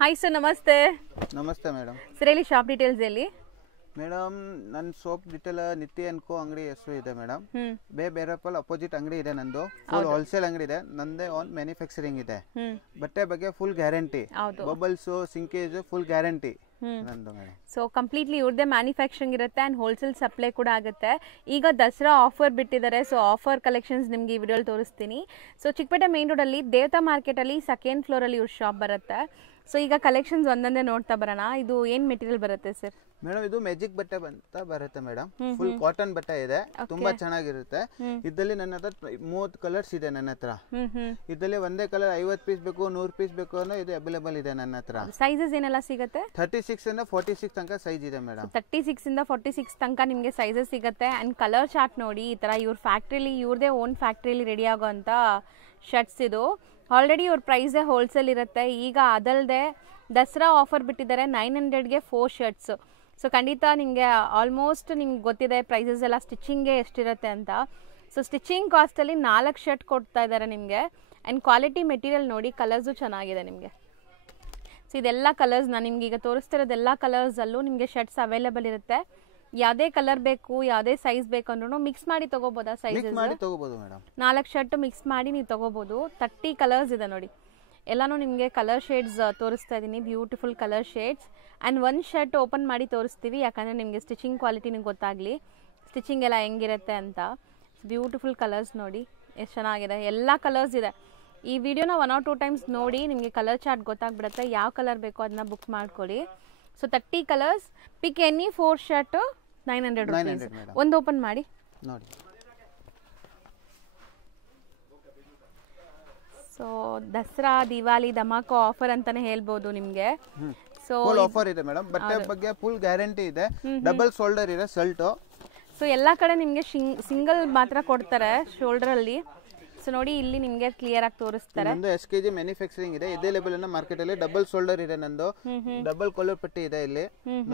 Hi sir, ನಮಸ್ತೆ. ನಮಸ್ತೆ madam. Sir ಹೇಳಿ, ಶಾಪ್ ಡೀಟೇಲ್ಸ್ ಎಲ್ಲಿ? ಮೇಡಮ್, ನನ್ನ ಸೋಪ್ ಡಿಟೇಲ್ ನಿತ್ಯ ಅನ್ಕೋ ಅಂಗಡಿ ಹೆಸರು ಇದೆ ಮೇಡಮ್. ಬೇರೆಪಲ್ ಅಪೋಸಿಟ್ ಅಂಗಡಿ ಇದೆ ನಂದು. ಫುಲ್ ಹೋಲ್ಸೇಲ್ ಅಂಗಡಿ ಇದೆ ನಂದೇ. ಓನ್ ಮ್ಯಾನುಫ್ಯಾಕ್ಚರಿಂಗ್ ಇದೆ. ಬಟ್ಟೆ ಬಗ್ಗೆ full guarantee. Bubbles, ಸಿಂಕೇಜ್ full guarantee ನಂದು ಮೇಡಮ್. ಸೊ ಕಂಪ್ಲೀಟ್ಲಿ ಇವ್ರದೇ ಮ್ಯಾನುಫ್ಯಾಕ್ಚರಿಂಗ್ ಇರುತ್ತೆ ಆ್ಯಂಡ್ ಹೋಲ್ಸೇಲ್ ಸಪ್ಲೈ ಕೂಡ ಆಗುತ್ತೆ. ಈಗ ದಸರಾ ಆಫರ್ ಬಿಟ್ಟಿದ್ದಾರೆ. ಸೊ ಆಫರ್ ಕಲೆಕ್ಷನ್ಸ್ ನಿಮಗೆ ಈ ವಿಡಿಯೋಲಿ ತೋರಿಸ್ತೀನಿ. ಸೊ ಚಿಕ್ಕಪೇಟೆ ಮೇನ್ ರೋಡಲ್ಲಿ ದೇವತಾ ಮಾರ್ಕೆಟಲ್ಲಿ ಸೆಕೆಂಡ್ ಫ್ಲೋರಲ್ಲಿ ಇವ್ರ ಶಾಪ್ ಬರುತ್ತೆ. ಸೊ ಈಗ ಕಲೆಕ್ಷನ್ಸ್ ಒಂದೊಂದೇ ನೋಡ್ತಾ ಬರೋಣ. ಇದು ಏನು ಮೆಟೀರಿಯಲ್ ಬರುತ್ತೆ ಸರ್? ಮೇಡಮ್, ಇದು ಮ್ಯಾಜಿಕ್ ಬಟ್ಟೆ ಅಂತ ಬರುತ್ತೆ ಮೇಡಮ್. ಫುಲ್ ಕಾಟನ್ ಬಟ್ಟೆ ಇದೆ, ತುಂಬಾ ಚೆನ್ನಾಗಿರುತ್ತೆ. ಇದ್ದಲ್ಲಿ ನನ್ನ ಹತ್ರ 30 ಕಲರ್ಸ್ ಇದೆ ನನ್ನ ಹತ್ರ. ಇದ್ರಲ್ಲಿ ಒಂದೇ ಕಲರ್ 50 ಪೀಸ್ ಬೇಕು, 100 ಪೀಸ್ ಬೇಕು ಅನ್ನೋ ಇದು ಅವೈಲೇಬಲ್ ಇದೆ ನನ್ನ ಹತ್ರ. ಸೈಜಸ್ ಏನೆಲ್ಲ ಸಿಗುತ್ತೆ? 36 ಇಂದ 46 ತನಕ ಸೈಜ್ ಇದೆ ಮೇಡಮ್. 36 ಇಂದ 46 ತನಕ ನಿಮಗೆ ಸೈಜಸ್ ಸಿಗುತ್ತೆ. ಅಂಡ್ ಕಲರ್ ಚಾರ್ಟ್ ನೋಡಿ, ಈ ತರ ಇವ್ರ ಫ್ಯಾಕ್ಟ್ರಿಲಿ, ಇವ್ರದೇ ಓನ್ ಫ್ಯಾಕ್ಟ್ರಿಲಿ ರೆಡಿ ಆಗೋಂಥ ಶರ್ಟ್ಸ್ ಇದು. ಆಲ್ರೆಡಿ ಇವ್ರ ಪ್ರೈಸೇ ಹೋಲ್ಸೇಲ್ ಇರುತ್ತೆ. ಈಗ ಅದಲ್ಲದೆ ದಸರಾ ಆಫರ್ ಬಿಟ್ಟಿದ್ದಾರೆ. 900ಗೆ 4 ಶರ್ಟ್ಸ್. ಸೊ ಖಂಡಿತ ನಿಮಗೆ ಆಲ್ಮೋಸ್ಟ್ ನಿಮ್ಗೆ ಗೊತ್ತಿದೆ ಪ್ರೈಸಸ್ ಎಲ್ಲ, ಸ್ಟಿಚಿಂಗ್ಗೆ ಎಷ್ಟಿರುತ್ತೆ ಅಂತ. ಸೊ ಸ್ಟಿಚಿಂಗ್ ಕಾಸ್ಟಲ್ಲಿ 4 ಶರ್ಟ್ ಕೊಡ್ತಾ ಇದ್ದಾರೆ ನಿಮಗೆ. ಆ್ಯಂಡ್ ಕ್ವಾಲಿಟಿ ಮೆಟೀರಿಯಲ್ ನೋಡಿ, ಕಲರ್ಸು ಚೆನ್ನಾಗಿದೆ ನಿಮಗೆ. ಸೊ ಇದೆಲ್ಲ ಕಲರ್ಸ್ ನಾನು ನಿಮ್ಗೆ ಈಗ ತೋರಿಸ್ತಿರೋದೆಲ್ಲ ಕಲರ್ಸಲ್ಲೂ ನಿಮಗೆ ಶರ್ಟ್ಸ್ ಅವೈಲೇಬಲ್ ಇರುತ್ತೆ. ಯಾವುದೇ ಕಲರ್ ಬೇಕು, ಯಾವುದೇ ಸೈಜ್ ಬೇಕು ಅಂದ್ರೂ ಮಿಕ್ಸ್ ಮಾಡಿ ತಗೋಬೋದಾ? ಸೈಜಸ್ 4 ಶರ್ಟ್ ಮಿಕ್ಸ್ ಮಾಡಿ ನೀವು ತಗೋಬೋದು. 30 ಕಲರ್ಸ್ ಇದೆ ನೋಡಿ. ಎಲ್ಲಾನು ನಿಮಗೆ ಕಲರ್ ಶೇಡ್ಸ್ ತೋರಿಸ್ತಾ ಇದ್ದೀನಿ, ಬ್ಯೂಟಿಫುಲ್ ಕಲರ್ ಶೇಡ್ಸ್. ಆ್ಯಂಡ್ ಒಂದು ಶರ್ಟ್ ಓಪನ್ ಮಾಡಿ ತೋರಿಸ್ತೀವಿ, ಯಾಕಂದರೆ ನಿಮಗೆ ಸ್ಟಿಚಿಂಗ್ ಕ್ವಾಲಿಟಿ ನಿಮ್ಗೆ ಗೊತ್ತಾಗಲಿ, ಸ್ಟಿಚಿಂಗ್ ಎಲ್ಲ ಹೆಂಗಿರುತ್ತೆ ಅಂತ. ಬ್ಯೂಟಿಫುಲ್ ಕಲರ್ಸ್ ನೋಡಿ, ಎಷ್ಟು ಚೆನ್ನಾಗಿದೆ. ಎಲ್ಲ ಕಲರ್ಸ್ ಇದೆ. ಈ ವಿಡಿಯೋನ 1 or 2 ಟೈಮ್ಸ್ ನೋಡಿ, ನಿಮಗೆ ಕಲರ್ ಚಾರ್ಟ್ ಗೊತ್ತಾಗ್ಬಿಡುತ್ತೆ. ಯಾವ ಕಲರ್ ಬೇಕೋ ಅದನ್ನ ಬುಕ್ ಮಾಡ್ಕೊಳ್ಳಿ. ಸೊ 30 ಕಲರ್ಸ್, ಪಿಕ್ ಎನಿ 4 ಶರ್ಟ್ 900 ರುಪೀಸ್. ಒಂದು ಓಪನ್ ಮಾಡಿ ನೋಡಿ. ಸೊ ದಸರಾ, ದಿವಾಲಿ, ಧಮಾಕೋ ಆಫರ್ ಅಂತಾನೆ ಹೇಳ್ಬೋದು ನಿಮಗೆ. ಸೊ ಫುಲ್ ಆಫರ್ ಇದೆ ಮೇಡಮ್. ಬಟ್ಟೆ ಬಗ್ಗೆ ಫುಲ್ ಗ್ಯಾರಂಟಿ ಇದೆ. ಡಬಲ್ ಶೋಲ್ಡರ್ ಇದೆ ಶರ್ಟ್. ಸೊ ಎಲ್ಲ ಕಡೆ ನಿಮಗೆ ಸಿಂಗಲ್ ಮಾತ್ರ ಕೊಡ್ತಾರೆ ಶೋಲ್ಡರ್ ಅಲ್ಲಿ. ಸೊ ನೋಡಿ, ಇಲ್ಲಿ ನಿಮಗೆ ಕ್ಲಿಯರ್ ಆಗಿ ತೋರಿಸ್ತಾರೆ. ನಂದು SKG ಮ್ಯಾನುಫ್ಯಾಕ್ಚರಿಂಗ್ ಇದೆ. ಇದೇ ಲೆವೆಲ್ ಅನ್ನ ಮಾರ್ಕೆಟ್ ಅಲ್ಲಿ ಡಬಲ್ ಶೋಲ್ಡರ್ ಇದೆ ನಂದು. ಡಬಲ್ ಕಲರ್ ಪಟ್ಟಿ ಇದೆ ಇಲ್ಲಿ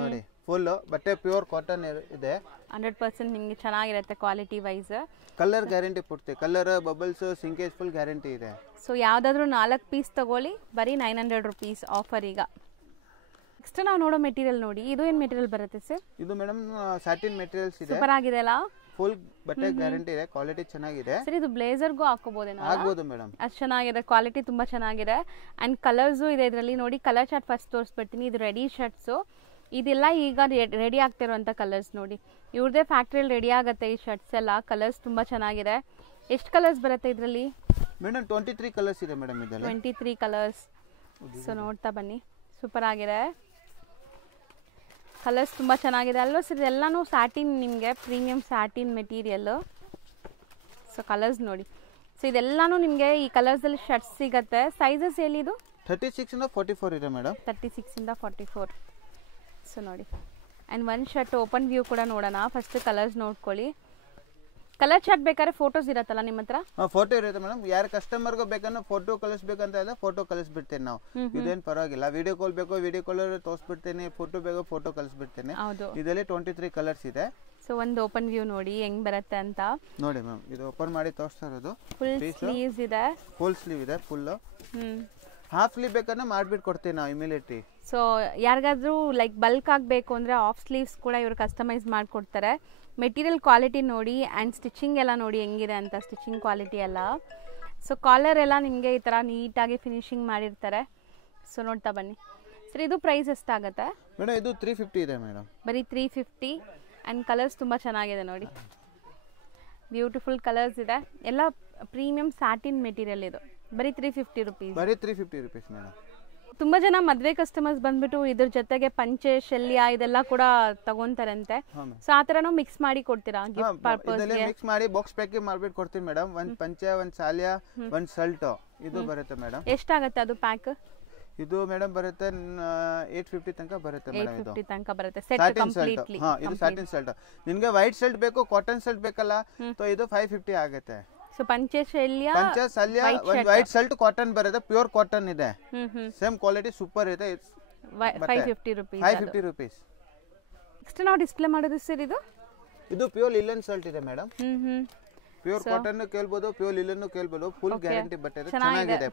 ನೋಡಿ. ಫುಲ್ ಬಟ್ಟೆ ಪ್ಯೂರ್ ಕಾಟನ್ ಇದೆ. 100% ನಿಮಗೆ ಚೆನ್ನಾಗಿರುತ್ತೆ ಕ್ವಾಲಿಟಿ ವೈಸ್. ಕಲರ್ ಗ್ಯಾರಂಟಿ ಕೊಡ್ತೀವಿ. ಕಲರ್, ಬಬಲ್ಸ್, ಸಿಂಕೇಜ್ ಫುಲ್ ಗ್ಯಾರಂಟಿ ಇದೆ. ಸೊ ಯಾವ್ದಾದ್ರು 4 ಪೀಸ್ ತಗೊಳ್ಳಿ, ಬರೀ 900 ರುಪೀಸ್ ಆಫರ್ ಈಗ. ನೆಕ್ಸ್ಟ್ ನಾವು ನೋಡೋ ಮೆಟೀರಿಯಲ್ ನೋಡಿ. ಇದು ಏನು ಮೆಟೀರಿಯಲ್ ಬರುತ್ತೆ ಸರ್? ಇದು ಮೇಡಮ್ ಸಾಟಿನ್ ಮೆಟೀರಿಯಲ್ಸ್ ಇದೆ. ಸೂಪರ್ ಆಗಿದೆ ಅಲ್ಲ? ಫುಲ್ ಬಟ್ಟೆ ಗ್ಯಾರಂಟಿ ಇದೆ, ಕ್ವಾಲಿಟಿ ಚೆನ್ನಾಗಿದೆ. ಸರ್ ಇದು ಬ್ಲೇಸರ್ಗೂ ಹಾಕೋಬಹುದೇನೋ? ಆಗ್ಬೋದು ಮೇಡಮ್. ಅಷ್ಟು ಚೆನ್ನಾಗಿದೆ, ಕ್ವಾಲಿಟಿ ತುಂಬಾ ಚೆನ್ನಾಗಿದೆ. ಅಂಡ್ ಕಲರ್ಸು ಇದೆ ಇದರಲ್ಲಿ ನೋಡಿ. ಕಲರ್ ಚಾರ್ಟ್ ಫಸ್ಟ್ ತೋರಿಸ್ಬಿಡ್ತೀನಿ. ಇದು ರೆಡಿ ಶರ್ಟ್ಸು. ಇದೆಲ್ಲ ಈಗ ರೆಡಿ ಆಗ್ತಿರುವಂಥ ಕಲರ್ಸ್ ನೋಡಿ. ಇವ್ರದೇ ಫ್ಯಾಕ್ಟ್ರಿಯಲ್ಲಿ ರೆಡಿ ಆಗುತ್ತೆ ಈ ಶರ್ಟ್ಸ್ ಎಲ್ಲ. ಕಲರ್ಸ್ ತುಂಬ ಚೆನ್ನಾಗಿದೆ. ಎಷ್ಟು ಕಲರ್ಸ್ ಬರುತ್ತೆ ಇದರಲ್ಲಿ? ಮೇಡಮ್ 23 ಕಲರ್ಸ್ ಇದೆ ಮೇಡಮ್ ಇದರಲ್ಲಿ. 23 ಕಲರ್ಸ್. ಸೊ ನೋಡ್ತಾ ಬನ್ನಿ, ಸೂಪರ್ ಆಗಿದೆ. ಕಲರ್ಸ್ ತುಂಬ ಚೆನ್ನಾಗಿದೆ ಅಲ್ವಾ ಸರ್? ಇದೆಲ್ಲನೂ ಸ್ಯಾಟಿನ್, ನಿಮಗೆ premium satin material. So colours ನೋಡಿ. ಸೊ ಇದೆಲ್ಲನೂ ನಿಮಗೆ ಈ ಕಲರ್ಸಲ್ಲಿ ಶರ್ಟ್ಸ್ ಸಿಗುತ್ತೆ. ಸೈಜಸ್ ಎಲ್ಲಿದು? 36 ಇಂದ 44 ಇದೆ ಮೇಡಮ್. 36 ಇಂದ 44. ಸೊ ನೋಡಿ. ಆ್ಯಂಡ್ ಒಂದು ಶರ್ಟ್ ಓಪನ್ ವ್ಯೂ ಕೂಡ ನೋಡೋಣ. ಫಸ್ಟ್ ಕಲರ್ಸ್ ನೋಡ್ಕೊಳ್ಳಿ. ಕಲರ್ ಚಾರ್ಟ್ ಬೇಕಾದ್ರೆ ಫೋಟೋಸ್ ಇರತ್ತಲ್ಲ ನಿಮ್ಮ ಹತ್ರ? ಫೋಟೋ ಇರುತ್ತೆ ಮೇಡಮ್. ಯಾರ ಕಸ್ಟಮರ್ಗೂ ಬೇಕಂದ್ರೆ ಫೋಟೋ ಕಳಿಸ್ಬೇಕಂತ ಹೇಳಿದ್ರೆ ಫೋಟೋ ಕಳಿಸ್ಬಿಡ್ತೇನೆ ನಾವು. ಇದೇನು ಪರವಾಗಿಲ್ಲ. ವಿಡಿಯೋ ಕಾಲ್ ಬೇಕು, ವಿಡಿಯೋ ಕಾಲ್ ತೋರಿಸ್ಬಿಡ್ತೇನೆ. ಫೋಟೋ ಬೇಕು, ಫೋಟೋ ಕಳಿಸ್ಬಿಡ್ತೇನೆ. ಇದರಲ್ಲಿ 23 ಕಲರ್ಸ್ ಇದೆ. ಸೊ ಒಂದು ಓಪನ್ ವ್ಯೂ ನೋಡಿ ಹೆಂಗ್ ಬರುತ್ತೆ ಅಂತ ನೋಡಿ ಮ್ಯಾಮ್. ಇದು ಓಪನ್ ಮಾಡಿ ತೋರಿಸ್ತಾ ಇರೋದು. ಫುಲ್ ಸ್ಲೀವ್ಸ್ ಇದೆ. ಫುಲ್ ಸ್ಲೀವ್ ಇದೆ. ಫುಲ್ ಹಾಫ್ ಸ್ಲೀವ್ ಬೇಕಂದ್ರೆ ಮಾಡ್ಬಿಟ್ಟು ಕೊಡ್ತೀವಿ ನಾವು ಇಮಿಡಿಯೇಟ್ಲಿ. ಸೊ ಯಾರಿಗಾದ್ರೂ ಲೈಕ್ ಬಲ್ಕ್ ಆಗಬೇಕು ಅಂದರೆ ಆಫ್ ಸ್ಲೀವ್ಸ್ ಕೂಡ ಇವರು ಕಸ್ಟಮೈಸ್ ಮಾಡಿಕೊಡ್ತಾರೆ. ಮೆಟೀರಿಯಲ್ ಕ್ವಾಲಿಟಿ ನೋಡಿ ಆ್ಯಂಡ್ ಸ್ಟಿಚಿಂಗ್ ಎಲ್ಲ ನೋಡಿ ಹೆಂಗಿದೆ ಅಂತ, ಸ್ಟಿಚಿಂಗ್ ಕ್ವಾಲಿಟಿ ಎಲ್ಲ. ಸೊ ಕಾಲರ್ ಎಲ್ಲ ನಿಮಗೆ ಈ ಥರ ನೀಟಾಗಿ ಫಿನಿಶಿಂಗ್ ಮಾಡಿರ್ತಾರೆ. ಸೊ ನೋಡ್ತಾ ಬನ್ನಿ ಸರ್. ಇದು ಪ್ರೈಸ್ ಎಷ್ಟಾಗುತ್ತೆ ಮೇಡಮ್? ಇದು 350 ಇದೆ ಮೇಡಮ್. ಬರೀ 350. ಆ್ಯಂಡ್ ಕಲರ್ಸ್ ತುಂಬ ಚೆನ್ನಾಗಿದೆ ನೋಡಿ. ಬ್ಯೂಟಿಫುಲ್ ಕಲರ್ಸ್ ಇದೆ. ಎಲ್ಲ ಪ್ರೀಮಿಯಂ ಸ್ಯಾಟಿನ್ ಮೆಟೀರಿಯಲ್ ಇದು. ಬರೀ 350 ರುಪೀಸ್. ಬರೀ 350 ರುಪೀಸ್ ಮೇಡಮ್. ತುಂಬ ಜನ ಮದುವೆ ಕಸ್ಟಮರ್ಸ್ ಬಂದ್ಬಿಟ್ಟು ಇದ್ರ ಜೊತೆಗೆ ಪಂಚೆ, ಶಲ್ಯ ಇದೆಲ್ಲ ಕೂಡ ತಗೊಂತಾರಂತೆ. ಸೊ ಆ ಥರನೂ ಮಿಕ್ಸ್ ಮಾಡಿ ಕೊಡ್ತೀರಾ ಗಿಫ್ಟ್ ಪರ್ಪಸ್? ಮಿಕ್ಸ್ ಮಾಡಿ ಬಾಕ್ಸ್ ಪ್ಯಾಕಿಂಗ್ ಮಾಡ್ಬಿಟ್ಟು ಕೊಡ್ತೀವಿ ಮೇಡಮ್. ಒಂದು ಪಂಚೆ, ಒಂದು ಶಾಲ್ಯ, ಒಂದು ಶರ್ಟ್ ಇದು ಬರುತ್ತೆ ಮೇಡಮ್. ಎಷ್ಟಾಗುತ್ತೆ ಅದು ಪ್ಯಾಕ್? ಇದು ಮೇಡಮ್ ಬರುತ್ತೆ 850 ತನಕ ಬರುತ್ತೆ ಮೇಡಮ್. ಇದು 850 ತನಕ ಬರುತ್ತೆ ಸೆಟ್ ಕಂಪ್ಲೀಟ್ಲಿ. ಇದು ಸಾಟಿನ್ ಶರ್ಟ್. ನಿಮಗೆ ವೈಟ್ ಶರ್ಟ್ ಬೇಕು, ಕಾಟನ್ ಶರ್ಟ್ ಬೇಕಲ್ಲ, ಸೊ ಇದು 550 ಆಗುತ್ತೆ. ಸೊ ಪಂಚೆ, ಶಲ್ಯ, ಒಂದು ವೈಟ್ ಶರ್ಟ್ ಕಾಟನ್ ಬರುತ್ತೆ, ಪ್ಯೂರ್ ಕಾಟನ್ ಇದೆ. ಸೇಮ್ ಕ್ವಾಲಿಟಿ ಸೂಪರ್ ಇದೆ. 550 ರುಪೀಸ್. 550 ರುಪೀಸ್. ನೆಕ್ಸ್ಟ್ ನಾವು ಡಿಸ್ಪ್ಲೇ ಮಾಡೋದು ಸರ್ ಇದು ಪ್ಯೂರ್ ಲಿಲನ್ ಶರ್ಟ್ ಇದೆ ಮೇಡಮ್. ಪ್ಯೂರ್ ಕಾಟನ್ ಕೇಳ್ಬೋದು, ಪ್ಯೂರ್ ಲಿಲನ್ ಕೇಳ್ಬೋದು. ಫುಲ್ ಗ್ಯಾರಂಟಿ ಬಟ್ಟೆ ಇದೆ, ಚೆನ್ನಾಗಿದೆ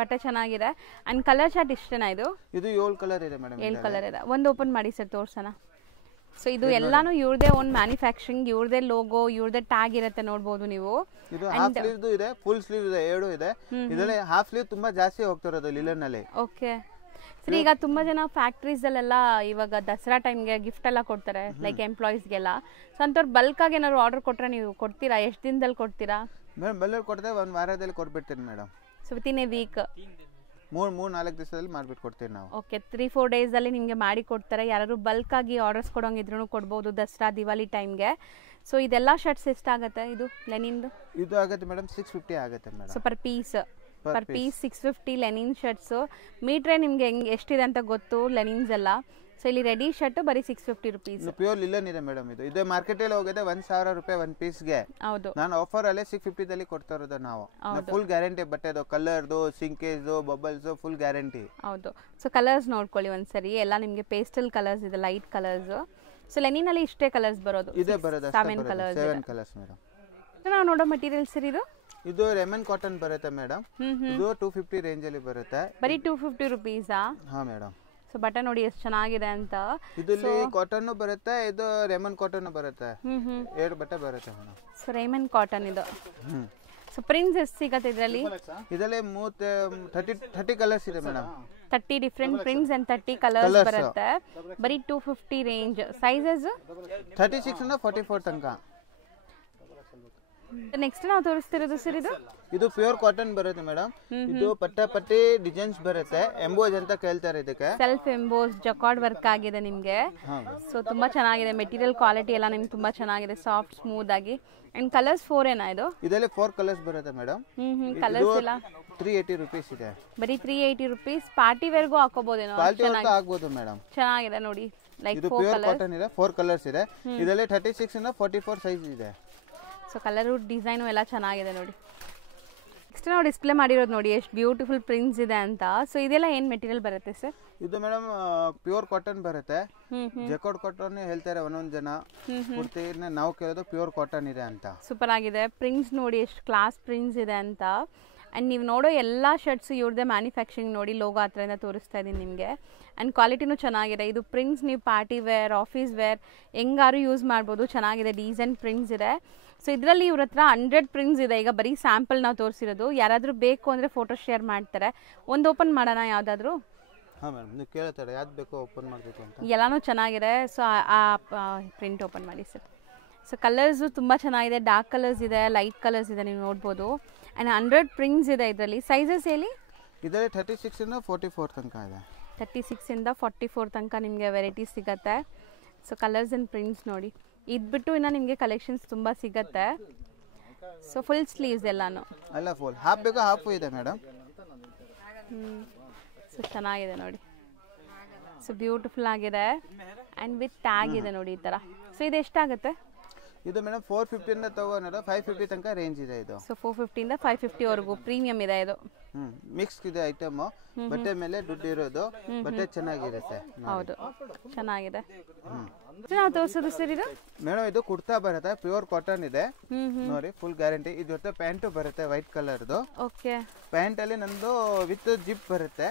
ಬಟ್ಟೆ ಚೆನ್ನಾಗಿದೆ. ಅಂಡ್ ಕಲರ್ ಚಾರ್ಟ್ ಇಷ್ಟೇನಾ ಇದು? ಇದು 7 ಕಲರ್ ಇದೆ ಮೇಡಮ್. 7 ಕಲರ್ ಇದೆ. ಒಂದು ಓಪನ್ ಮಾಡಿ ಸರ್ ತೋರ್ಸೋಣ. ಸೊ ಇದು ಎಲ್ಲಾನು ಇವ್ರದೇ ಓನ್ ಮ್ಯಾನುಫ್ಯಾಕ್ಚರಿಂಗ್, ಇವ್ರದೇ ಲೋಗೋ, ಇವ್ರದೇ ಟ್ಯಾಗ್ ಇರುತ್ತೆ, ನೋಡ್ಬೋದು ನೀವು. ಇದು ಹಾಫ್ ಸ್ಲೀವ್ ಇದೆ, ಫುಲ್ ಸ್ಲೀವ್ ಇದೆ, 2 ಇದೆ. ಇದರಲ್ಲಿ ಹಾಫ್ ಸ್ಲೀವ್ ತುಂಬಾ ಜಾಸ್ತಿ ಹೋಗ್ತಿರೋದು ಲಿಲನ್ ಅಲ್ಲಿ. ಓಕೆ ಸರಿ. ಈಗ ತುಂಬಾ ಜನ ಫ್ಯಾಕ್ಟ್ರೀಸ್ ಅಲ್ಲೆಲ್ಲ ಇವಾಗ ದಸರಾ ಟೈಮ್ಗೆ ಗಿಫ್ಟ್ ಎಲ್ಲ ಕೊಡ್ತಾರೆ, ಲೈಕ್ ಎಂಪ್ಲಾಯೀಸ್ಗೆಲ್ಲ. ಸೊ ಅಂತವ್ರು ಬಲ್ಕ್ ಆಗಿ ಏನಾದ್ರು ಆರ್ಡರ್ ಕೊಟ್ರೆ ನೀವು ಕೊಡ್ತೀರಾ? ಎಷ್ಟು ದಿನದಲ್ಲಿ ಕೊಡ್ತೀರಾ ಮೇಡಮ್? ಬಲ್ಕ್ ಕೊಡ್ತೇವೆ, 1 ವಾರದಲ್ಲಿ ಕೊಟ್ಬಿಡ್ತೀನಿ madam. So within a week, 3-4 ದಿವಸದಲ್ಲಿ ಮಾಡ್ಬಿಟ್ಟು ಕೊಡ್ತೀವಿ ನಾವು. ಓಕೆ, 3-4 ಡೇಸ್ ಅಲ್ಲಿ ನಿಮಗೆ ಮಾಡಿ ಕೊಡ್ತಾರೆ. ಯಾರು ಬಲ್ಕ್ ಆಗಿ ಆರ್ಡರ್ಸ್ ಕೊಡೋಂಗಿದ್ರು ಕೊಡ್ಬೋದು ದಸರಾ ದಿವಾಲಿ ಟೈಮ್ಗೆ. ಸೊ ಇದೆಲ್ಲ ಶರ್ಟ್ಸ್ ಎಷ್ಟಾಗುತ್ತೆ? ಇದು ಲೆನಿನ್ದು ಇದು ಆಗುತ್ತೆ ಮೇಡಮ್ 650 ಆಗುತ್ತೆ madam. So per piece 650 linen shirts. Metre ನಿಮ್ಗೆ ಎಷ್ಟಿದೆ ಅಂತ ಗೊತ್ತು ಲೆನಿನ್ಸ್ ಎಲ್ಲ. ಸೊ ಇಲ್ಲಿ ರೆಡಿ ಶರ್ಟ್ ಬರೀ 650 ರುಪೀಸ್. ಪ್ಯೂರ್ ಲಿಲನ್ ಇದೆ ಮೇಡಮ್. ಇದು ಮಾರ್ಕೆಟ್ ಅಲ್ಲಿ ಹೋಗಿದೆ 1000 ರೂಪಾಯಿ 1 ಪೀಸ್ಗೆ. ಹೌದು, ನಾನು ಆಫರ್ ಅಲ್ಲಿ 650 ದಲ್ಲಿ ಕೊಡ್ತಾ ಇರೋದು ನಾವು. ಫುಲ್ ಗ್ಯಾರಂಟಿ ಬಟ್ಟೆದು, ಕಲರ್ದು, ಸಿಂಕೇಜ್, ಬಬಲ್ಸ್ ಫುಲ್ ಗ್ಯಾರಂಟಿ. ಹೌದು. ಸೊ ಕಲರ್ಸ್ ನೋಡ್ಕೊಳ್ಳಿ ಒಂದ್ಸರಿ. ಎಲ್ಲ ನಿಮ್ಗೆ ಪೇಸ್ಟಲ್ ಕಲರ್ಸ್ ಇದೆ, ಲೈಟ್ ಕಲರ್ಸ್. ಸೊ ಲೆನಿನ್ ಅಲ್ಲಿ ಇಷ್ಟೇ ಕಲರ್ಸ್ ಬರೋದು, ಇದೆ ಬರೋದು 7 ಕಲರ್ಸ್ ಮೇಡಮ್. ನಾವು ನೋಡೋ ಮೆಟೀರಿಯಲ್ ಸರ್ ಇದು ರೆಮನ್ ಕಾಟನ್ ಬರುತ್ತೆ ಮೇಡಮ್. ಇದು 250 ರೇಂಜ್ ಅಲ್ಲಿ ಬರುತ್ತೆ. ಬರೀ 250 ರುಪೀಸಾ? ಹಾ ಮೇಡಮ್. ಸೊ ಬಟ್ಟೆ ನೋಡಿ ಎಷ್ಟು ಚೆನ್ನಾಗಿದೆ ಅಂತ. ಇದರಲ್ಲಿ ಕಾಟನ್ ಬರುತ್ತೆ, ಇದು ರೆಮನ್ ಕಾಟನ್ ಬರುತ್ತೆ. 2 ಬಟ್ಟೆ ಬರುತ್ತೆ ಮೇಡಮ್. ಸೊ ರೇಮನ್ ಕಾಟನ್ ಇದು. ಸೊ ಪ್ರಿಂಟ್ಸ್ ಎಷ್ಟು ಸಿಗತ್ತೆ ಇದರಲ್ಲಿ? ಇದರಲ್ಲಿ 30 ಕಲರ್ಸ್ ಇದೆ madam. 30 different prints and 30 colours ಬರುತ್ತೆ. ಬರೀ 250 ರೇಂಜ್. ಸೈಜಸ್ 36 ಇಂದ 44 ತನಕ. ನೆಕ್ಸ್ಟ್ ನಾವು ತೋರಿಸ್ತಿರೋದು ಸರ್ ಇದು ಪ್ಯೂರ್ ಕಾಟನ್ ಬರುತ್ತೆ ಮೇಡಮ್. ಇದು ಪಟ್ಟಿ ಡಿಸೈನ್ಸ್ ಬರುತ್ತೆ. ಎಂಬೋಸ್ ಅಂತ ಕೇಳ್ತಾರೆ ಇದಕ್ಕೆ. ಸೆಲ್ಫ್ ಎಂಬೋಸ್ ಜಕಾರ್ಡ್ ವರ್ಕ್ ಆಗಿದೆ ನಿಮ್ಗೆ. ಸೊ ತುಂಬಾ ಚೆನ್ನಾಗಿದೆ. ಮೆಟೀರಿಯಲ್ ಕ್ವಾಲಿಟಿ ಎಲ್ಲ ನಿಮ್ಗೆ ತುಂಬಾ ಚೆನ್ನಾಗಿದೆ, ಸಾಫ್ಟ್ ಸ್ಮೂತ್ ಆಗಿ. ಅಂಡ್ ಕಲರ್ಸ್ 4 ಏನಾ ಇದು? ಇದರಲ್ಲಿ 4 ಕಲರ್ಸ್ ಬರುತ್ತೆ ಮೇಡಮ್. ಕಲರ್ಸ್ ಎಲ್ಲ 380 ರೂಪೀಸ್ ಇದೆ. ಬರೀ 380 ರೂಪೀಸ್. ಪಾರ್ಟಿ ವೇರ್ಗೂ ಹಾಕೋಬಹುದೇನೋ? ಪಾರ್ಟಿ ವೇರ್ಗೂ ಹಾಕಬಹುದು ಮೇಡಮ್. ಚೆನ್ನಾಗಿದೆ ನೋಡಿ. ಲೈಕ್ ಇದು ಪ್ಯೂರ್ ಕಾಟನ್ ಇದೆ, 4 ಕಲರ್ಸ್ ಇದೆ. ಇದರಲ್ಲಿ 36 ಇಂದ 44 ಸೈಜ್ ಇದೆ. ಸೊ ಕಲರು ಡಿಸೈನು ಎಲ್ಲ ಚೆನ್ನಾಗಿದೆ ನೋಡಿ. ನೆಕ್ಸ್ಟ್ ನಾವು ಡಿಸ್ಪ್ಲೇ ಮಾಡಿರೋದು ನೋಡಿ ಎಷ್ಟು ಬ್ಯೂಟಿಫುಲ್ ಪ್ರಿಂಟ್ಸ್ ಇದೆ ಅಂತ. ಸೊ ಇದೆಲ್ಲ ಏನು ಮೆಟೀರಿಯಲ್ ಬರುತ್ತೆ ಸರ್? ಇದು ಮೇಡಮ್ ಪ್ಯೂರ್ ಕಾಟನ್ ಬರುತ್ತೆ. ಜಕಾರ್ಡ್ ಕಾಟನ್ ಹೇಳ್ತಾರೆ ಒಂದೊಂದು ಜನ, ಪೂರ್ತಿ ನಾವು ಕೇಳೋದು ಪ್ಯೂರ್ ಕಾಟನ್ ಇದೆ ಅಂತ. ಸೂಪರ್ ಆಗಿದೆ. ಪ್ರಿಂಟ್ಸ್ ನೋಡಿ ಎಷ್ಟು ಕ್ಲಾಸ್ ಪ್ರಿಂಟ್ಸ್ ಇದೆ ಅಂತ. ಆ್ಯಂಡ್ ನೀವು ನೋಡೋ ಎಲ್ಲ ಶರ್ಟ್ಸ್ ಇವ್ರದ್ದೇ ಮ್ಯಾನುಫ್ಯಾಕ್ಚರಿಂಗ್ ನೋಡಿ, ಲೋಗೋ ಹತ್ರದಿಂದ ತೋರಿಸ್ತಾ ಇದ್ದೀನಿ ನಿಮಗೆ. ಆ್ಯಂಡ್ ಕ್ವಾಲಿಟಿನೂ ಚೆನ್ನಾಗಿದೆ. ಇದು ಪ್ರಿಂಟ್ಸ್ ನೀವು ಪಾರ್ಟಿ ವೇರ್, ಆಫೀಸ್ ವೇರ್ ಹೆಂಗಾರು ಯೂಸ್ ಮಾಡ್ಬೋದು. ಚೆನ್ನಾಗಿದೆ, ಡೀಸೆಂಟ್ ಪ್ರಿಂಟ್ಸ್ ಇದೆ. ಸೊ ಇದರಲ್ಲಿ ಇವ್ರ ಹತ್ರ 100 ಪ್ರಿಂಟ್ಸ್ ಇದೆ. ಈಗ ಬರೀ ಸ್ಯಾಂಪಲ್ ನಾವು ತೋರಿಸಿರೋದು. ಯಾರಾದರೂ ಬೇಕು ಅಂದರೆ ಫೋಟೋ ಶೇರ್ ಮಾಡ್ತಾರೆ. ಒಂದು ಓಪನ್ ಮಾಡೋಣ ಯಾವುದಾದ್ರೂ? ಹಾಂ ಮೇಡಮ್, ನೀವು ಕೇಳ್ತಾರೆ ಯಾವ್ದು ಬೇಕೋ ಓಪನ್ ಮಾಡಬೇಕು ಅಂತ. ಎಲ್ಲನೂ ಚೆನ್ನಾಗಿದೆ. ಸೊ ಆ ಪ್ರಿಂಟ್ ಓಪನ್ ಮಾಡಿ ಸರ್. ಸೊ ಕಲರ್ಸು ತುಂಬ ಚೆನ್ನಾಗಿದೆ. ಡಾರ್ಕ್ ಕಲರ್ಸ್ ಇದೆ, ಲೈಟ್ ಕಲರ್ಸ್ ಇದೆ, ನೀವು ನೋಡ್ಬೋದು. ಆ್ಯಂಡ್ 100 ಪ್ರಿಂಟ್ಸ್ ಇದೆ ಇದರಲ್ಲಿ. ಸೈಜಸ್ ಹೇಳಿ? ಇದರಲ್ಲಿ 36 ಇಂದ 44 ತನಕ ಇದೆ. 36 ಇಂದ 44 ತನಕ ನಿಮಗೆ ವೆರೈಟೀಸ್ ಸಿಗುತ್ತೆ. ಸೊ ಕಲರ್ಸ್ ಆ್ಯಂಡ್ ಪ್ರಿಂಟ್ಸ್ ನೋಡಿ. ಇದು ಬಿಟ್ಟು ಇನ್ನು ನಿಮಗೆ ಕಲೆಕ್ಷನ್ಸ್ ತುಂಬ ಸಿಗುತ್ತೆ. ಸೊ ಫುಲ್ ಸ್ಲೀವ್ಸ್ ಎಲ್ಲಾನು ಅಲ್ಲ, ಫುಲ್ ಹಾಫ್ ಬೇಕು, ಹಾಫ್ ಇದೆ ಮೇಡಮ್. ಸೊ ಚೆನ್ನಾಗಿದೆ ನೋಡಿ. ಸೊ ಬ್ಯೂಟಿಫುಲ್ ಆಗಿದೆ ಆ್ಯಂಡ್ ವಿತ್ ಟ್ಯಾಗ್ ಇದೆ ನೋಡಿ ಈ ಥರ. ಸೊ ಇದು ಎಷ್ಟಾಗುತ್ತೆ? ಇದು ಮೇಡಮ್ 450 ಇಂದ ತಗೊಂಡ್ರೆ 550 ತನಕ ರೇಂಜ್ ಇದೆ ಇದು. ಸೊ 450 ಇಂದ 550 ವರೆಗೂ ಪ್ರೀಮಿಯಂ ಇದೆ ಇದು. ಮಿಕ್ಸ್ ಇದೆ ಐಟಮ್. ಬಟ್ಟೆ ಮೇಲೆ ದುಡ್ಡು ಇರೋದು, ಬಟ್ಟೆ ಚೆನ್ನಾಗಿರುತ್ತೆ. ಹೌದು, ಚೆನ್ನಾಗಿದೆ. ನಾವು ತೋರಿಸೋದು ಸರ್ ಇದು ಮೇಡಮ್, ಇದು ಕುರ್ತಾ ಬರುತ್ತೆ, ಪ್ಯೂರ್ ಕಾಟನ್ ಇದೆ ನೋಡಿ, ಫುಲ್ ಗ್ಯಾರಂಟಿ. ಇದು ಜೊತೆ ಪ್ಯಾಂಟು ಬರುತ್ತೆ ವೈಟ್ ಕಲರ್ದು. ಓಕೆ. ಪ್ಯಾಂಟ್ ಅಲ್ಲಿ ನಂದು ವಿತ್ ಜಿಪ್ ಬರುತ್ತೆ.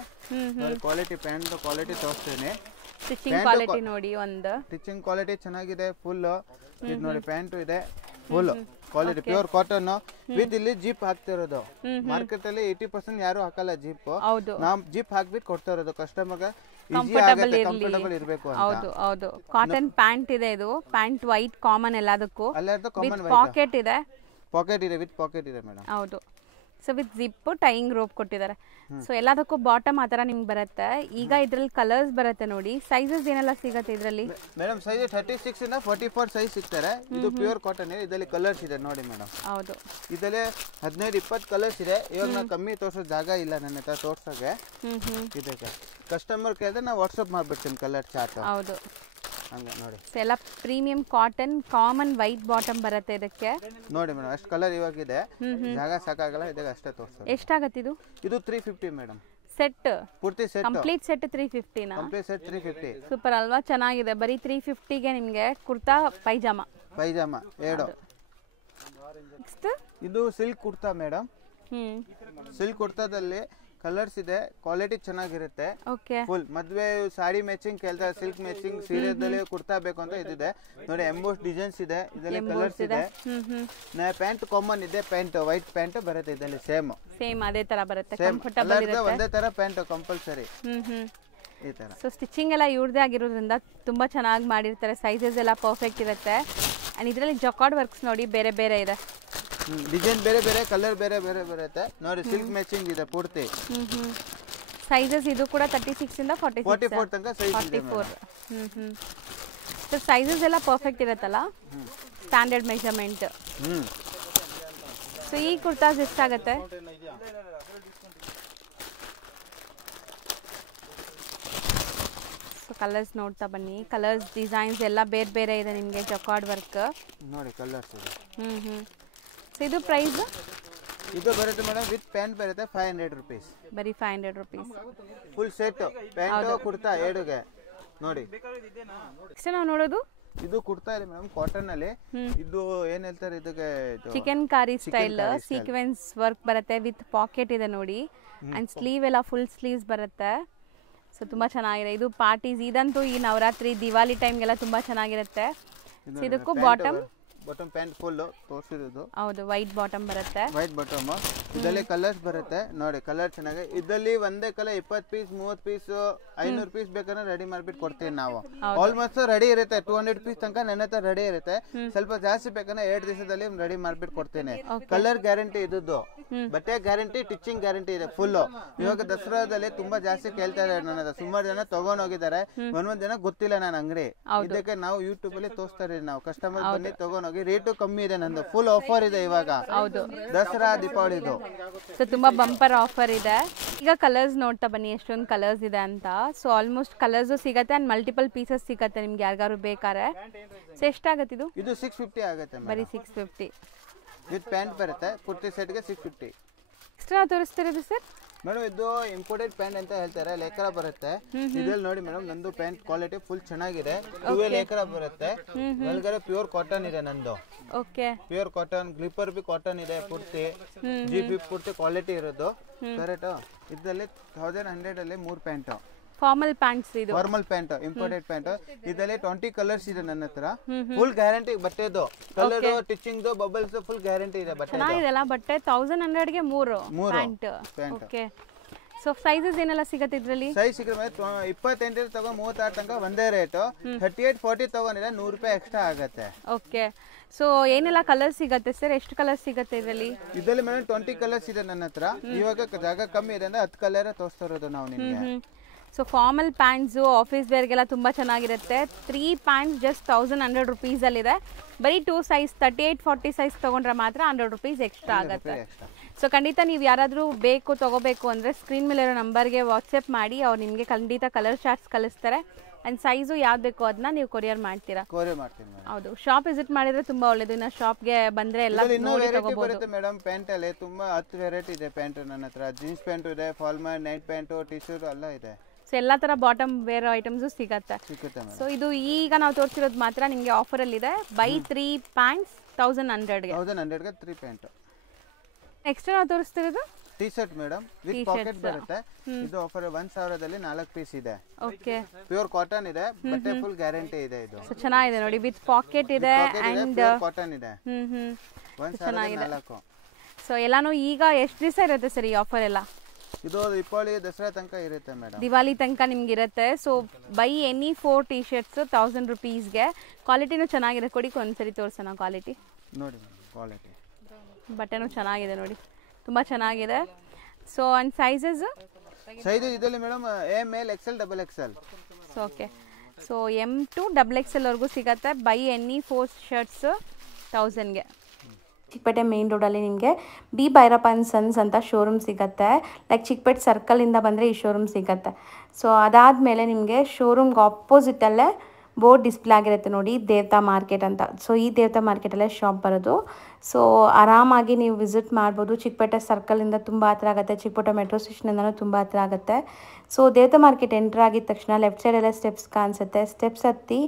ಕ್ವಾಲಿಟಿ ಪ್ಯಾಂಟ್ ಕ್ವಾಲಿಟಿ ತೋರಿಸ್ತೀನಿ. ಸ್ಟಿಚಿಂಗ್ ಕ್ವಾಲಿಟಿ ನೋಡಿ. ಒಂದು ಸ್ಟಿಚಿಂಗ್ ಕ್ವಾಲಿಟಿ ಚೆನ್ನಾಗಿದೆ ಫುಲ್. ಇದು ನೋಡಿ ಪ್ಯಾಂಟು ಇದೆ full quality, pure cotton with ಇಲ್ಲಿ ಜಿಪ್ ಹಾಕ್ತಿರೋದು. ಮಾರ್ಕೆಟ್ ಅಲ್ಲಿ 80% ಯಾರು ಹಾಕಲ್ಲ ಜಿಪ್. ನಾವು ಜಿಪ್ ಹಾಕ್ಬಿಟ್ಟು ಕೊಡ್ತಾ ಇರೋದು ಕಸ್ಟಮರ್ಗೆ, ಕಂಫರ್ಟಬಲ್ ಇರಬೇಕು ಅಂತ. ಹೌದು ಹೌದು. ಕಾಟನ್ ಪ್ಯಾಂಟ್ ಇದೆ ಇದು. ಪ್ಯಾಂಟ್ ವೈಟ್ ಕಾಮನ್ ಎಲ್ಲದಕ್ಕೂ. ಪಾಕೆಟ್ ಇದೆ. ಪಾಕೆಟ್ ಇದೆ, ವಿತ್ ಪಾಕೆಟ್ ಇದೆ ಮೇಡಮ್. ಹೌದು. So with zip, tying rope ಕೊಟ್ಟಿದ್ದಾರೆ. ಸೊ ಎಲ್ಲದಕ್ಕೂ ಬಾಟಮ್ ಆ ಥರ ನಿಮ್ಗೆ ಬರುತ್ತೆ. ಈಗ ಇದ್ರಲ್ಲಿ ಕಲರ್ಸ್ ಬರುತ್ತೆ ನೋಡಿ. ಸೈಜಸ್ ಏನೆಲ್ಲ ಸಿಗುತ್ತೆ ಇದರಲ್ಲಿ? ಮೇಡಮ್ ಸೈಜ್ 36 ಇಂದ 44 ಸೈಜ್ ಸಿಗ್ತಾರೆ. ಇದು ಪ್ಯೂರ್ ಕಾಟನ್. ಇದರಲ್ಲಿ ಕಲರ್ಸ್ ಇದೆ ನೋಡಿ ಮೇಡಮ್. ಹೌದು. ಇದರಲ್ಲಿ 15-20 ಕಲರ್ಸ್ ಇದೆ. ಇವಾಗ ನಾವು ಕಮ್ಮಿ ತೋರ್ಸೋ ಜಾಗ ಇಲ್ಲ ನನ್ನ ಹತ್ರ ತೋರ್ಸೋಕೆ. ಇದಕ್ಕೆ ಕಸ್ಟಮರ್ ಕೇಳಿದ್ರೆ ನಾವು ವಾಟ್ಸಪ್ ಮಾಡ್ಬಿಡ್ತೀನಿ ಕಲರ್ ಚಾರ್ಟ್. ಹೌದು, ಹಂಗೆ ನೋಡಿ. ಎಲ್ಲ premium cotton, common white bottom ಬರುತ್ತೆ ಇದಕ್ಕೆ. ನೋಡಿ ಮೇಡಮ್, ಅಷ್ಟು ಕಲರ್ ಇವಾಗ ಇದೆ, ಜಾಗ ಸಾಕಾಗಲ್ಲ, ಇದಕ್ಕೆ ಅಷ್ಟೇ ತೋರಿಸ್ತಾರೆ. ಎಷ್ಟಾಗತ್ತೆ ಇದು? ಇದು 350 ಮೇಡಮ್. ಸೆಟ್ ಪೂರ್ತಿ ಸೆಟ್, ಕಂಪ್ಲೀಟ್ ಸೆಟ್ 350 ನಾ? Complete set 350. ಸೂಪರ್ ಅಲ್ವಾ? ಚೆನ್ನಾಗಿದೆ. ಬರೀ 350ಗೆ ನಿಮಗೆ ಕುರ್ತಾ ಪೈಜಾಮ 2 ನೆಕ್ಸ್ಟ್ ಇದು ಸಿಲ್ಕ್ ಕುರ್ತಾ ಮೇಡಮ್. ಸಿಲ್ಕ್ ಕುರ್ತಾದಲ್ಲಿ ಕಲರ್ಸ್ ಇದೆ, ಕ್ವಾಲಿಟಿ ಚೆನ್ನಾಗಿರುತ್ತೆ. ಓಕೆ ಫುಲ್ ಮದ್ವೆ ಸಾಡಿ ಮ್ಯಾಚಿಂಗ್ ಕೇಳ್ತಾರೆ, ಸಿಲ್ಕ್ ಮ್ಯಾಚಿಂಗ್ ಸೀರೆದಲ್ಲಿ ಕುರ್ತಾ ಬೇಕು ಅಂತ ಇದಿದೆ ನೋಡಿ. ಎಂಬೋಸ್ ಡಿಸೈನ್ಸ್ ಇದೆ, ಇದರಲ್ಲಿ ಕಲರ್ಸ್ ಇದೆ. ಪ್ಯಾಂಟ್ ಕಾಮನ್ ಇದೆ, ಪ್ಯಾಂಟ್ ವೈಟ್ ಪ್ಯಾಂಟ್ ಬರುತ್ತೆ ಇದರಲ್ಲಿ ಸೇಮ್ ಅದೇ ತರ ಬರುತ್ತೆ, ಕಂಫರ್ಟಬಲ್ ಇರುತ್ತೆ. ಒಂದೇ ತರ ಪ್ಯಾಂಟ್ ಕಂಪಲ್ಸರಿ ಈ ತರ. ಸೊ ಸ್ಟಿಚಿಂಗ್ ಎಲ್ಲ ಇವ್ರದೇ ಆಗಿರೋದ್ರಿಂದ ತುಂಬಾ ಚೆನ್ನಾಗಿ ಮಾಡಿರ್ತಾರೆ, ಸೈಜಸ್ ಎಲ್ಲ ಪರ್ಫೆಕ್ಟ್ ಇರುತ್ತೆ. ಅಂಡ್ ಇದರಲ್ಲಿ ಜಕಾರ್ಡ್ ವರ್ಕ್ಸ್ ನೋಡಿ ಬೇರೆ ಬೇರೆ ಇದೆ, ಡಿಸೈನ್ ಬೇರೆ ಬೇರೆ, ಕಲರ್ ಬೇರೆ ಬೇರೆ ಬರುತ್ತೆ ನೋಡಿ. ಸಿಲ್ಕ್ ಮ್ಯಾಚಿಂಗ್ ಇದೆ ಪೂರ್ತಿ. ಸೈಜಸ್ ಇದು ಕೂಡ 36 ಇಂದ 44 ತನಕ ಸೈಜ್ ಇದೆ. 44 ಸೊ ಸೈಜಸ್ ಎಲ್ಲ ಪರ್ಫೆಕ್ಟ್ ಇರುತ್ತಲ್ಲ, ಸ್ಟ್ಯಾಂಡರ್ಡ್ ಮೆಜರ್ಮೆಂಟ್. ಸೊ ಈ ಕುರ್ತಾಸ್ ಎಷ್ಟಾಗುತ್ತೆ? ಸೊ ಕಲರ್ಸ್ ನೋಡ್ತಾ ಬನ್ನಿ, ಕಲರ್ಸ್ ಡಿಸೈನ್ಸ್ ಎಲ್ಲ ಬೇರೆ ಬೇರೆ ಇದೆ ನಿಮಗೆ, ಜಕಾರ್ಡ್ ವರ್ಕ್ ನೋಡಿ ಕಲರ್ಸ್ ಇದೆ. ಸೊ ಇದು ಪ್ರೈಸ್ ಇದು ಬರುತ್ತೆ ಮೇಡಮ್, ವಿತ್ ಪ್ಯಾಂಟ್ ಬರುತ್ತೆ 500 ರೂಪೀಸ್, ಬರೀ 500 rupees full set. Pant kurta ಎರಡುಗೆ ನೋಡಿ. ನೆಕ್ಸ್ಟ್ ನಾವು ನೋಡೋದು ಇದು ಕುರ್ತಾ ಇದೆ ಮೇಡಮ್, ಕಾಟನ್ ಅಲ್ಲಿ. ಇದು ಏನ್ ಹೇಳ್ತಾರೆ ಇದಕ್ಕೆ, ಚಿಕನ್ ಕಾರಿ ಸ್ಟೈಲ್ ಸೀಕ್ವೆನ್ಸ್ ವರ್ಕ್ ಬರುತ್ತೆ, ವಿತ್ ಪಾಕೆಟ್ ಇದೆ ನೋಡಿ. ಅಂಡ್ ಸ್ಲೀವ್ ಎಲ್ಲ ಫುಲ್ ಸ್ಲೀವ್ಸ್ ಬರುತ್ತೆ. ಸೊ ತುಂಬಾ ಚೆನ್ನಾಗಿದೆ. ಇದು ಪಾರ್ಟೀಸ್, ಇದಂತೂ ಈ ನವರಾತ್ರಿ ದಿವಾಲಿ ಟೈಮ್ಗೆಲ್ಲ ತುಂಬಾ ಚೆನ್ನಾಗಿರುತ್ತೆ. ಇದಕ್ಕೂ ಬಾಟಮ್ ಪ್ಯಾಂಟ್ ಫುಲ್ ತೋರಿಸಿರೋದು. ಹೌದು, ವೈಟ್ ಬಾಟಮ್ ಬರುತ್ತೆ, ವೈಟ್ ಬಾಟಮ್. ಇದರಲ್ಲಿ ಕಲರ್ಸ್ ಬರುತ್ತೆ ನೋಡಿ, ಕಲರ್ ಚೆನ್ನಾಗಿ. ಇದರಲ್ಲಿ ಒಂದೇ ಕಲರ್ 20 ಪೀಸ್ 30 ಪೀಸ್ 500 ಪೀಸ್ ಬೇಕಾದ್ರೆ ರೆಡಿ ಮಾಡ್ಬಿಟ್ಟು ಕೊಡ್ತೀವಿ ನಾವು. ಆಲ್ಮೋಸ್ಟ್ ರೆಡಿ ಇರುತ್ತೆ, 200 ಪೀಸ್ ತನಕ ನನ್ನ ಹತ್ರ ರೆಡಿ ಇರುತ್ತೆ. ಸ್ವಲ್ಪ ಜಾಸ್ತಿ ಬೇಕಂದ್ರೆ 2 ದಿವಸದಲ್ಲಿ ರೆಡಿ ಮಾಡ್ಬಿಟ್ಟು ಕೊಡ್ತೇನೆ. ಕಲರ್ ಗ್ಯಾರಂಟಿ ಇದ್ದು, ಬಟ್ಟೆ ಗ್ಯಾರಂಟಿ, ಟಿಚಿಂಗ್ ಗ್ಯಾರಂಟಿ ಇದೆ ಫುಲ್. ಇವಾಗ ದಸರಾದಲ್ಲಿ ತುಂಬಾ ಜಾಸ್ತಿ ಕೇಳ್ತಾ ಇದ್ದಾರೆ ನನ್ನ ಹತ್ರ, ಸುಮಾರು ಜನ ತಗೊಂಡ್ ಹೋಗಿದ್ದಾರೆ. ಒಂದೊಂದ್ ಜನ ಗೊತ್ತಿಲ್ಲ ನನ್ನ ಅಂಗಡಿ, ಇದಕ್ಕೆ ನಾವು ಯೂಟ್ಯೂಬ್ ಅಲ್ಲಿ ತೋರಿಸ್ತಾ ಇದೀವಿ. ನಾವು ಕಸ್ಟಮರ್ ಬನ್ನಿ ತಗೊಂಡ್ ಹೋಗಿ, ರೇಟು ಕಮ್ಮಿ ಇದೆ, ನಂದು ಫುಲ್ ಆಫರ್ ಇದೆ ಇವಾಗ. ಹೌದು, ದಸರಾ ದೀಪಾವಳಿದು. ಸೊ ತುಂಬಾ ಬಂಪರ್ ಆಫರ್ ಇದೆ. ಈಗ ಕಲರ್ಸ್ ನೋಡ್ತಾ ಬನ್ನಿ ಎಷ್ಟೊಂದು ಕಲರ್ಸ್ ಇದೆ ಅಂತ. ಸೊ ಆಲ್ಮೋಸ್ಟ್ ಕಲರ್ಸ್ ಸಿಗತ್ತೆ ಅಂಡ್ ಮಲ್ಟಿಪಲ್ ಪೀಸಸ್ ಸಿಗತ್ತೆ ನಿಮ್ಗೆ ಯಾರಿಗಾರು ಬೇಕಾರೆ. ಸೊ ಎಷ್ಟಾಗತ್ತೆ ಇದು? ಇದು 650 ಆಗುತ್ತೆ, ಬರೀ 650 ವಿತ್ ಪ್ಯಾಂಟ್ ಬರುತ್ತೆ. ಪೂರ್ತಿ ಸೆಟ್ಗೆ 650. ಎಷ್ಟು ನಾವು ತೋರಿಸ್ತಿರೋದು ಸರ್? ಮೇಡಮ್ ಇದು ಇಂಪೋರ್ಟೆಡ್ ಪ್ಯಾಂಟ್ ಅಂತ ಹೇಳ್ತಾರೆ, ಲೇಕರ ಬರುತ್ತೆ. ಇದ್ರಲ್ಲಿ ನೋಡಿ ಮೇಡಮ್, ನಂದು ಪ್ಯಾಂಟ್ ಕ್ವಾಲಿಟಿ ಫುಲ್ ಚೆನ್ನಾಗಿದೆ, 2 ಲೇಕರ ಬರುತ್ತೆ. ಒಳಗಡೆ ಪ್ಯೂರ್ ಕಾಟನ್ ಇದೆ ನಂದು. ಓಕೆ, ಪ್ಯೂರ್ ಕಾಟನ್, ಗ್ಲಿಪ್ಪರ್ ಬಿ ಕಾಟನ್ ಇದೆ ಪೂರ್ತಿ, ಜಿಬಿ ಪೂರ್ತಿ ಕ್ವಾಲಿಟಿ ಇರೋದು. ಕರೆಕ್ಟ್. ಇದರಲ್ಲಿ 1100 ಅಲ್ಲಿ 3 ಪ್ಯಾಂಟ್, ಫಾರ್ಮಲ್ ಪ್ಯಾಂಟ್ಸ್. ಇದು ಫಾರ್ಮಲ್ ಪ್ಯಾಂಟ್, ಇಂಪೋರ್ಟೆಡ್ ಪ್ಯಾಂಟ್. ಇದರಲ್ಲಿ 20 ಕಲರ್ಸ್ ಇದೆ ನನ್ನ ಹತ್ರ. ಫುಲ್ ಗ್ಯಾರಂಟಿ ಬಟ್ಟೆದು, ಕಲರ್ ಟಿಚಿಂಗ್ ಬಬಲ್ಸ್ ಫುಲ್ ಗ್ಯಾರಂಟಿ ಇದೆ ಬಟ್ಟೆ. ಚೆನ್ನಾಗಿದೆಲ್ಲ ಬಟ್ಟೆ. 1100 ಗೆ 3 ಪ್ಯಾಂಟ್. ಓಕೆ, ಸೊ ಸೈಜಸ್ ಏನೆಲ್ಲ ಸಿಗತ್ತೆ ಇದರಲ್ಲಿ? ಸೈಜ್ ಸಿಗುತ್ತೆ 28 ತಗೋ 36 ತನಕ ಒಂದೇ ರೇಟು. 38 40 ತಗೊಂಡಿದ್ರೆ 100 ರೂಪಾಯಿ ಎಕ್ಸ್ಟ್ರಾ ಆಗುತ್ತೆ. ಓಕೆ, ಸೊ ಏನೆಲ್ಲ ಕಲರ್ ಸಿಗತ್ತೆ ಸರ್? ಎಷ್ಟು ಕಲರ್ ಸಿಗತ್ತೆ ಇದರಲ್ಲಿ? ಇದರಲ್ಲಿ ಮೇಡಮ್ 20 ಕಲರ್ಸ್ ಇದೆ ನನ್ನ ಹತ್ರ. ಇವಾಗ ಜಾಗ ಕಮ್ಮಿ ಇದೆ ಅಂದ್ರೆ 10 ಕಲರ್ ತೋರಿಸ್ತಾ ಇರೋದು ನಾವು ನಿಮಗೆ. ಸೊ ಫಾರ್ಮಲ್ ಪ್ಯಾಂಟ್ಸು ಆಫೀಸ್ ವೇರ್ಗೆಲ್ಲ ತುಂಬ ಚೆನ್ನಾಗಿರುತ್ತೆ. 3 ಪ್ಯಾಂಟ್ಸ್ ಜಸ್ಟ್ 1100 ರುಪೀಸಲ್ಲಿದೆ. ಬರೀ 2 ಸೈಜ್ 38 40 ಸೈಜ್ ತೊಗೊಂಡ್ರೆ ಮಾತ್ರ 100 ರುಪೀಸ್ ಎಕ್ಸ್ಟ್ರಾ ಆಗುತ್ತೆ. ಸೊ ಖಂಡಿತ ನೀವು ಯಾರಾದರೂ ಬೇಕು ತೊಗೋಬೇಕು ಅಂದರೆ ಸ್ಕ್ರೀನ್ ಮೇಲಿರೋ ನಂಬರ್ಗೆ ವಾಟ್ಸಪ್ ಮಾಡಿ, ಅವ್ರು ನಿಮಗೆ ಖಂಡಿತ ಕಲರ್ ಚಾರ್ಟ್ಸ್ ಕಳಿಸ್ತಾರೆ. ಆ್ಯಂಡ್ ಸೈಜು ಯಾವ್ದು ಬೇಕೋ ಅದನ್ನ ನೀವು ಕೊರಿಯರ್ ಮಾಡ್ತೀರಾ? ಕೊರಿಯರ್ ಮಾಡ್ತೀನಿ. ಹೌದು, ಶಾಪ್ ವಿಸಿಟ್ ಮಾಡಿದ್ರೆ ತುಂಬಾ ಒಳ್ಳೇದು. ಇನ್ನು ಶಾಪ್ಗೆ ಬಂದರೆ ಎಲ್ಲ ನೋಡಿ ತಗೋಬಹುದು. ಮೇಡಮ್ ಪ್ಯಾಂಟ್ ಅಲ್ಲಿ ತುಂಬಾ 10 ವೆರೈಟಿ ಇದೆ ಪ್ಯಾಂಟ್ ನನ್ನ ಹತ್ರ. ಜೀನ್ಸ್ ಪ್ಯಾಂಟ್ ಇದೆ, formal, night pant, T shirt ಎಲ್ಲ ಇದೆ. ಸೊ ಎಲ್ಲ ಥರ ಬಾಟಮ್ ವೇರ್ ಐಟಮ್ಸು ಸಿಗತ್ತೆ. ಸೊ ಇದು ಈಗ ನಾವು ತೋರಿಸಿರೋದು ಮಾತ್ರ ನಿಮಗೆ ಆಫರಲ್ಲಿದೆ. ಬೈ 3 ಪ್ಯಾಂಟ್ಸ್ 1100ಗೆ 3 ಪ್ಯಾಂಟ್. ನೆಕ್ಸ್ಟ್ ನಾವು ತೋರಿಸ್ತಿರೋದು T shirt madam, with pocket ಬರುತ್ತೆ. ಇದು ಆಫರ್ 1000ದಲ್ಲಿ 4 ಪೀಸ್ ಇದೆ. ಓಕೆ, ಪ್ಯೂರ್ ಕಾಟನ್ ಇದೆ, ಬಟ್ಟೆ ಫುಲ್ ಗ್ಯಾರಂಟಿ ಇದೆ. ಇದು ಸೊ ಚೆನ್ನಾಗಿದೆ ನೋಡಿ, ವಿತ್ ಪಾಕೆಟ್ ಇದೆ ಅಂಡ್ ಕಾಟನ್ ಇದೆ. 1004. ಸೊ ಎಲ್ಲಾನು ಈಗ ಎಷ್ಟು ದಿವಸ ಇರುತ್ತೆ ಸರ್ ಈ ಆಫರ್ ಎಲ್ಲ? ಇದು ದೀಪಾವಳಿ ದಸರಾ ತನಕ ಇರುತ್ತೆ ಮೇಡಮ್. ದಿವಾಲಿ ತನಕ ನಿಮ್ಗೆ ಇರುತ್ತೆ. So by any 4 T shirts 1000 ರುಪೀಸ್ಗೆ. ಕ್ವಾಲಿಟಿನೂ ಚೆನ್ನಾಗಿದೆ. ಕೊಡಿ ಒಂದ್ಸರಿ ತೋರಿಸೋಣ ಕ್ವಾಲಿಟಿ. ನೋಡಿ ಕ್ವಾಲಿಟಿ, ಬಟ್ಟೆನೂ ಚೆನ್ನಾಗಿದೆ ನೋಡಿ, ತುಂಬ ಚೆನ್ನಾಗಿದೆ. ಸೊ ಅಂಡ್ ಸೈಜಸ್ ಇದರಲ್ಲಿ madam ML XL XXL. So okay, so M to XXL ವರೆಗೂ ಸಿಗತ್ತೆ. ಬೈ ಎನಿ 4 ಶರ್ಟ್ಸ್ 1000ಗೆ. ಚಿಕ್ಕಪೇಟೆ ಮೇನ್ ರೋಡಲ್ಲಿ ನಿಮಗೆ ಬಿ ಭೈರಪ್ಪ ಆ್ಯಂಡ್ ಸನ್ಸ್ ಅಂತ ಶೋರೂಮ್ ಸಿಗುತ್ತೆ. ಲೈಕ್ ಚಿಕ್ಕಪೇಟೆ ಸರ್ಕಲಿಂದ ಬಂದರೆ ಈ ಶೋರೂಮ್ ಸಿಗುತ್ತೆ. ಸೊ ಅದಾದಮೇಲೆ ನಿಮಗೆ ಶೋರೂಮ್ಗೆ ಆಪೋಸಿಟಲ್ಲೇ ಬೋರ್ಡ್ ಡಿಸ್ಪ್ಲೇ ಆಗಿರುತ್ತೆ ನೋಡಿ, ದೇವತಾ ಮಾರ್ಕೆಟ್ ಅಂತ. ಸೊ ಈ ದೇವತಾ ಮಾರ್ಕೆಟಲ್ಲೇ ಶಾಪ್ ಬರೋದು. ಸೊ ಆರಾಮಾಗಿ ನೀವು ವಿಸಿಟ್ ಮಾಡ್ಬೋದು. ಚಿಕ್ಕಪೇಟೆ ಸರ್ಕಲಿಂದ ತುಂಬ ಹತ್ರ ಆಗುತ್ತೆ, ಚಿಕ್ಕಪೇಟೆ ಮೆಟ್ರೋ ಸ್ಟೇಷನಿಂದನೂ ತುಂಬ ಹತ್ರ ಆಗುತ್ತೆ. ಸೊ ದೇವತಾ ಮಾರ್ಕೆಟ್ ಎಂಟ್ರ್ ಆಗಿದ ತಕ್ಷಣ ಲೆಫ್ಟ್ ಸೈಡಲ್ಲೇ ಸ್ಟೆಪ್ಸ್ ಕಾಣಿಸುತ್ತೆ. ಸ್ಟೆಪ್ಸ್ ಹತ್ತಿ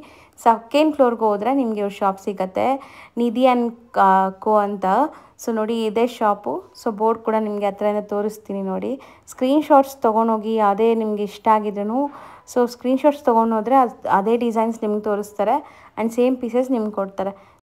ಸೆಕೆಂಡ್ ಫ್ಲೋರ್ಗೆ ಹೋದರೆ ನಿಮಗೆ ಇವ್ರ ಶಾಪ್ ಸಿಗುತ್ತೆ, ನಿಧಿ ಆ್ಯಂಡ್ ಕೋ ಅಂತ. ಸೊ ನೋಡಿ ಇದೇ ಶಾಪು. ಸೊ ಬೋರ್ಡ್ ಕೂಡ ನಿಮಗೆ ಹತ್ರದಿಂದ ತೋರಿಸ್ತೀನಿ ನೋಡಿ. ಸ್ಕ್ರೀನ್ಶಾಟ್ಸ್ ತೊಗೊಂಡೋಗಿ ಯಾವುದೇ ನಿಮ್ಗೆ ಇಷ್ಟ ಆಗಿದ್ರೂ ಸೊ ಸ್ಕ್ರೀನ್ಶಾಟ್ಸ್ ತೊಗೊಂಡೋದ್ರೆ ಅದೇ ಡಿಸೈನ್ಸ್ ನಿಮ್ಗೆ ತೋರಿಸ್ತಾರೆ ಆ್ಯಂಡ್ ಸೇಮ್ ಪೀಸಸ್ ನಿಮ್ಗೆ ಕೊಡ್ತಾರೆ.